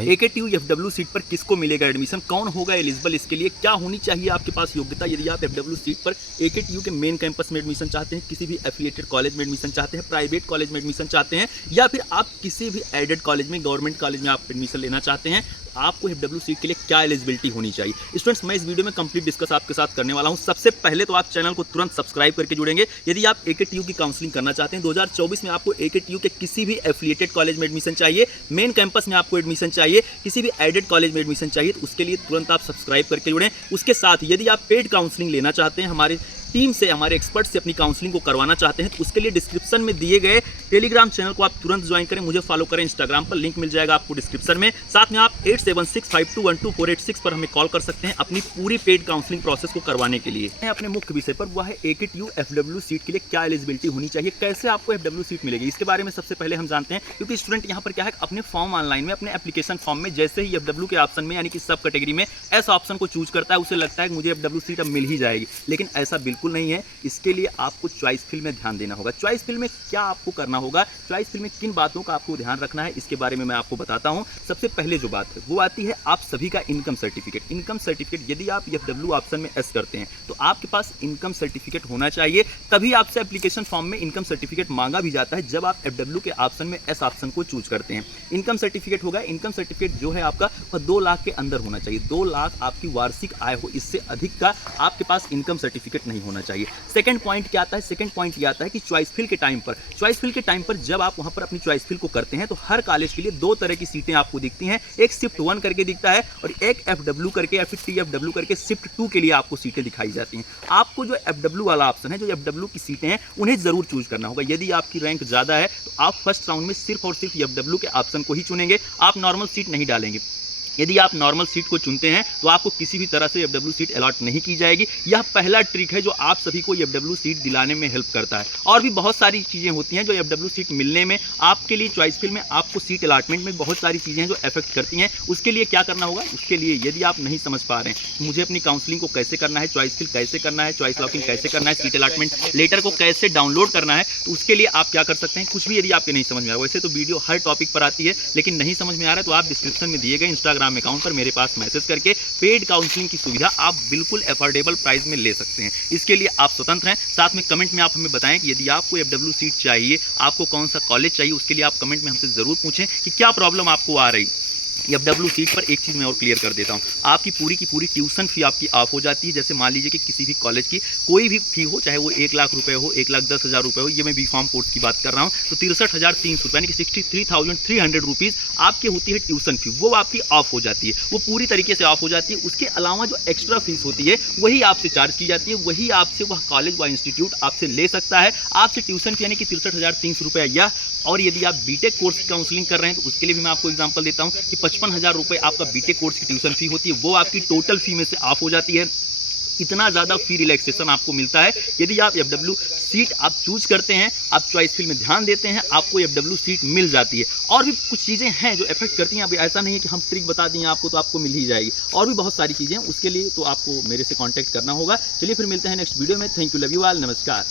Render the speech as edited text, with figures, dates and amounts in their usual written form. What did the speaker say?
भाई। AKTU FW seat पर किसको मिलेगा एडमिशन, कौन होगा एलिजिबल, इसके लिए क्या होनी चाहिए आपके पास योग्यता। यदि आप FW सीट पर AKTU के मेन कैंपस में एडमिशन चाहते हैं, किसी भी एफिलिएटेड कॉलेज में एडमिशन चाहते हैं, प्राइवेट कॉलेज में एडमिशन चाहते हैं, या फिर आप किसी भी एडेड कॉलेज में, गवर्नमेंट कॉलेज में आप एडमिशन लेना चाहते हैं, आपको FW सीट के लिए क्या एलिजिबिलिटी होनी चाहिए। स्टूडेंट्स, मैं इस वीडियो में कंप्लीट डिस्कस आपके साथ करने वाला हूं। सबसे पहले तो आप चैनल को तुरंत सब्सक्राइब करके जुड़ेंगे। यदि आप AKTU की काउंसलिंग करना चाहते हैं, 2024 में आपको AKTU के किसी भी एफिलिएटेड कॉलेज में एडमिशन चाहिए, मेन कैंपस में आपको एडमिशन चाहिए, किसी भी एडेड कॉलेज में एडमिशन चाहिए, तो उसके लिए तुरंत आप सब्सक्राइब करके जुड़ें। उसके साथ यदि आप पेड काउंसलिंग लेना चाहते हैं, हमारे टीम से, हमारे एक्सपर्ट से अपनी काउंसलिंग को करवाना चाहते हैं, तो उसके लिए डिस्क्रिप्शन में दिए गए टेलीग्राम चैनल को आप तुरंत ज्वाइन करें, मुझे फॉलो करें, इंस्टाग्राम पर लिंक मिल जाएगा आपको डिस्क्रिप्शन में। साथ में आप 8765212486 पर हमें कॉल कर सकते हैं अपनी पूरी पेड काउंसलिंग प्रोसेस को करवाने के लिए। अपने मुख्य विषय पर, वह है AKTU FW सीट के लिए क्या एलिजिबिलिटी होनी चाहिए, कैसे आपको FW सीट मिलेगी, इसके बारे में सबसे पहले हम जानते हैं। क्योंकि स्टूडेंट यहाँ पर क्या है, अपने फॉर्म ऑनलाइन में, अपने एप्लीकेशन फॉर्म में जैसे ही FW के ऑप्शन में, यानी कि सब कैटेगरी में एस ऑप्शन को चूज करता है, उसे लगता है कि मुझे FW सीट अब मिल ही जाएगी, लेकिन ऐसा बिल्कुल नहीं है। इसके लिए आपको चॉइस फिल में ध्यान देना होगा। चॉइस फिल में क्या आपको करना होगा, चॉइस फिल में किन बातों का आपको ध्यान रखना है, इसके बारे में मैं आपको बताता हूं। सबसे पहले जो बात है वो आती है आप सभी का इनकम सर्टिफिकेट। इनकम सर्टिफिकेट, यदि आप FW ऑप्शन में एस करते हैं तो आपके पास इनकम सर्टिफिकेट होना चाहिए, तभी आपसे एप्लीकेशन फॉर्म में इनकम सर्टिफिकेट मांगा भी जाता है जब आप FW के ऑप्शन में एस ऑप्शन को चूज करते हैं। इनकम सर्टिफिकेट होगा, इनकम सर्टिफिकेट जो है आपका वह 2 लाख के अंदर होना चाहिए। 2 लाख आपकी वार्षिक आय हो, इससे अधिक का आपके पास इनकम सर्टिफिकेट नहीं होना चाहिए। सेकंड पॉइंट क्या आता है, सेकंड पॉइंट ये आता है कि चॉइस फिल के टाइम पर, चॉइस फिल के टाइम पर जब आप वहां पर अपनी चॉइस फिल को करते हैं तो हर कॉलेज के लिए 2 तरह की सीटें आपको दिखती हैं। एक शिफ्ट 1 करके दिखता है और एक FW करके या फिर TFW करके शिफ्ट 2 के लिए आपको सीटें दिखाई जाती हैं। आपको जो FW वाला ऑप्शन है, जो FW की सीटें हैं, उन्हें जरूर चूज करना होगा। यदि आपकी रैंक ज्यादा है तो आप फर्स्ट राउंड में सिर्फ और सिर्फ FW के ऑप्शन को ही चुनेंगे, आप नॉर्मल सीट नहीं डालेंगे। यदि आप नॉर्मल सीट को चुनते हैं तो आपको किसी भी तरह से FW सीट अलॉट नहीं की जाएगी। यह पहला ट्रिक है जो आप सभी को FW सीट दिलाने में हेल्प करता है। और भी बहुत सारी चीज़ें होती हैं जो FW सीट मिलने में आपके लिए, चॉइस फिल में आपको सीट अलॉटमेंट में बहुत सारी चीज़ें हैं जो अफेक्ट करती हैं। उसके लिए क्या करना होगा, उसके लिए यदि आप नहीं समझ पा रहे हैं मुझे अपनी काउंसलिंग को कैसे करना है, चॉइस फिल कैसे करना है, चॉइस लॉकिंग कैसे करना है, सीट अलॉटमेंट लेटर को कैसे डाउनलोड करना है, तो उसके लिए आप क्या कर सकते हैं, कुछ भी यदि आपके नहीं समझ में आ रहा, वैसे तो वीडियो हर टॉपिक पर आती है, लेकिन नहीं समझ में आ रहा है तो आप डिस्क्रिप्शन में दिए गए इंस्टाग्राम अकाउंट पर मेरे पास मैसेज करके पेड काउंसलिंग की सुविधा आप बिल्कुल अफोर्डेबल प्राइस में ले सकते हैं। इसके लिए आप स्वतंत्र हैं। साथ में कमेंट में आप हमें बताएं कि यदि आपको FW सीट चाहिए, आपको कौन सा कॉलेज चाहिए, उसके लिए आप कमेंट में हमसे जरूर पूछें कि क्या प्रॉब्लम आपको आ रही। FW सीट पर एक चीज़ मैं और क्लियर कर देता हूँ, आपकी पूरी की पूरी ट्यूशन फी आपकी ऑफ हो जाती है। जैसे मान लीजिए कि किसी भी कॉलेज की कोई भी फी हो, चाहे वो 1 लाख रुपए हो, 1,10,000 रुपए हो, ये मैं B.Pharm कोर्स की बात कर रहा हूँ, तो 63,300 रुपये यानी कि 63,300 रुपीज़ आपकी होती है ट्यूशन फी, वो आपकी ऑफ हो जाती है, वो पूरी तरीके से ऑफ हो जाती है। उसके अलावा जो एक्स्ट्रा फीस होती है वही आपसे चार्ज की जाती है, वही आपसे वह कॉलेज व इंस्टीट्यूट आपसे ले सकता है। आपसे ट्यूशन फी यानी कि 63,300 रुपये या, और यदि आप बीटेक कोर्स की काउंसलिंग कर रहे हैं तो उसके लिए भी मैं आपको एग्जांपल देता हूं कि 55,000 रुपये आपका बीटेक कोर्स की ट्यूशन फी होती है, वो आपकी टोटल फी में से ऑफ हो जाती है। इतना ज़्यादा फी रिलैक्सेशन आपको मिलता है यदि आप FW सीट आप चूज करते हैं, आप चॉइस फिल में ध्यान देते हैं, आपको FW सीट मिल जाती है। और भी कुछ चीज़ें हैं जो इफेक्ट करती हैं। अभी ऐसा नहीं है कि हम ट्रिक बता दें आपको तो आपको मिल ही जाएगी, और भी बहुत सारी चीज़ें, उसके लिए तो आपको मेरे से कॉन्टैक्ट करना होगा। चलिए फिर मिलते हैं नेक्स्ट वीडियो में। Thank you, love you all, नमस्कार।